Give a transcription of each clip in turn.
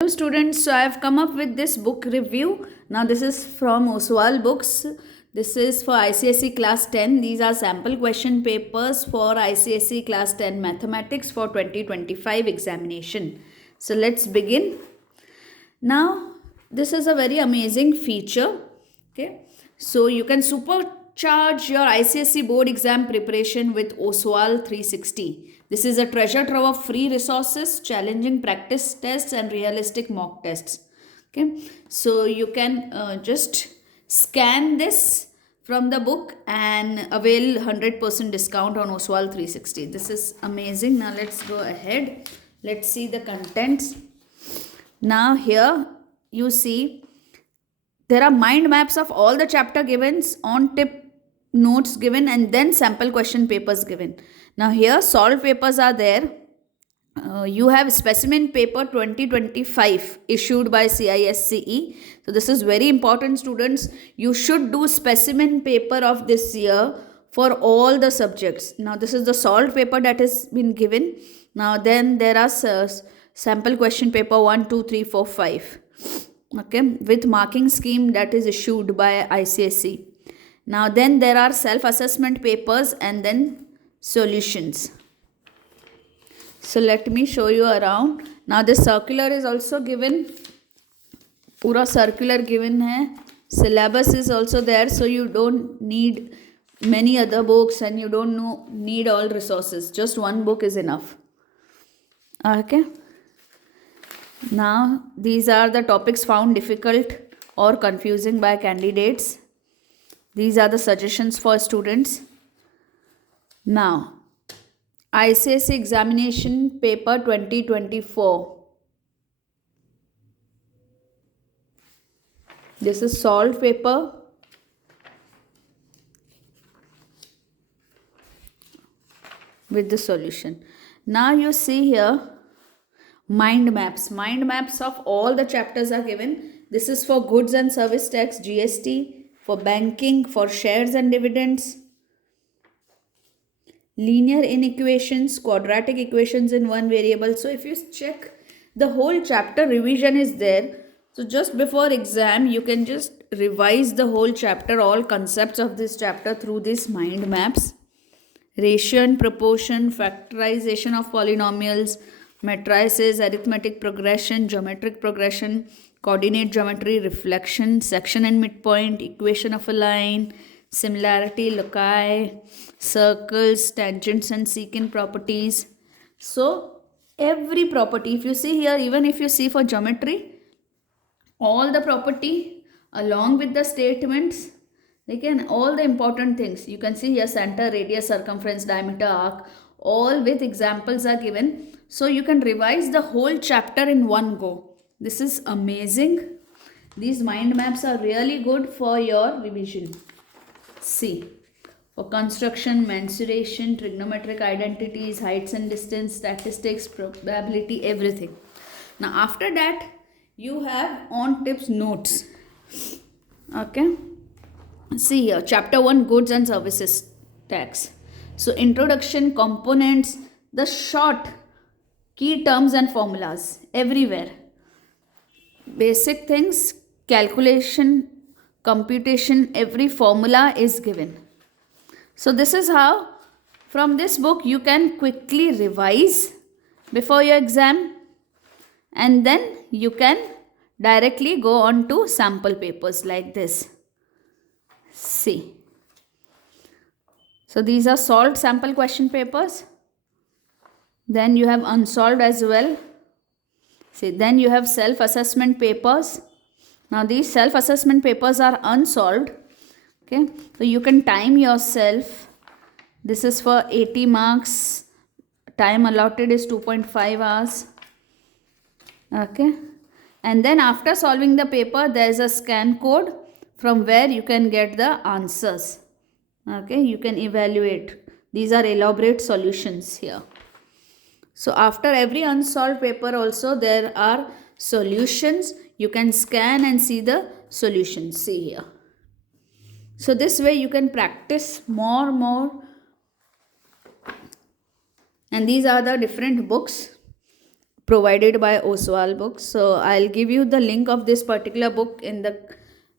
Hello students, so I have come up with this book review. Now this is from Oswal Books. This is for ICSE Class 10. These are sample question papers for ICSE Class 10 Mathematics for 2025 examination. So let's begin. Now this is a very amazing feature. Okay, so you can supercharge your ICSE board exam preparation with Oswal 360. This is a treasure trove of free resources, challenging practice tests, and realistic mock tests. Okay, so you can just scan this from the book and avail 100% discount on Oswal 360. This is amazing. Now let's go ahead. Let's see the contents. Now here you see there are mind maps of all the chapter givens, on tip notes given, and then sample question papers given. Now here solved papers are there. You have specimen paper 2025 issued by CISCE. So this is very important, students. You should do specimen paper of this year for all the subjects. Now this is the solved paper that has been given. Now then there are sample question paper 1, 2, 3, 4, 5. Okay, with marking scheme that is issued by ICSE. Now then there are self-assessment papers and then solutions. So let me show you around. Now this circular is also given. Pura circular given hai. Syllabus is also there, so you don't need many other books and you don't need all resources. Just one book is enough. Okay. Now these are the topics found difficult or confusing by candidates. These are the suggestions for students. Now ICSE examination paper 2024. This is solved paper. With the solution. Now you see here mind maps. Mind maps of all the chapters are given. This is for goods and service tax, GST, for banking, for shares and dividends, linear inequations, quadratic equations in one variable. So if you check the whole chapter, revision is there. So just before exam, you can just revise the whole chapter, all concepts of this chapter through these mind maps. Ratio and proportion, factorization of polynomials, matrices, arithmetic progression, geometric progression, coordinate geometry, reflection, section and midpoint, equation of a line, similarity, loci, circles, tangents and secant properties. So every property, if you see here, even if you see for geometry, all the property along with the statements, again all the important things you can see here, center, radius, circumference, diameter, arc, all with examples are given. So you can revise the whole chapter in one go. This is amazing. These mind maps are really good for your revision. See, for construction, mensuration, trigonometric identities, heights and distance, statistics, probability, everything. Now after that you have on tips notes. Okay, see here, chapter 1, goods and services tax. So introduction, components, the short key terms and formulas everywhere. Basic things, calculation, computation, every formula is given. So this is how from this book you can quickly revise before your exam, and then you can directly go on to sample papers like this. See. So these are solved sample question papers. Then you have unsolved as well. See, then you have self-assessment papers. Now these self-assessment papers are unsolved. Okay, so you can time yourself. This is for 80 marks. Time allotted is 2.5 hours. Okay, and then after solving the paper, there is a scan code from where you can get the answers. Okay, you can evaluate. These are elaborate solutions here. So after every unsolved paper also there are solutions. You can scan and see the solutions. See here. So this way you can practice more. And these are the different books. provided by Oswal Books. So I'll give you the link of this particular book in the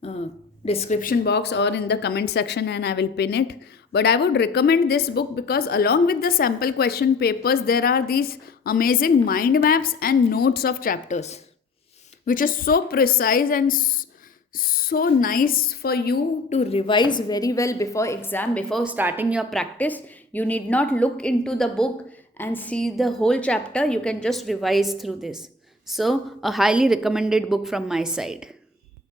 uh, description box or in the comment section, and I will pin it. But I would recommend this book because along with the sample question papers, there are these amazing mind maps and notes of chapters, which is so precise and so nice for you to revise very well before exam, before starting your practice. You need not look into the book and see the whole chapter. You can just revise through this. So a highly recommended book from my side.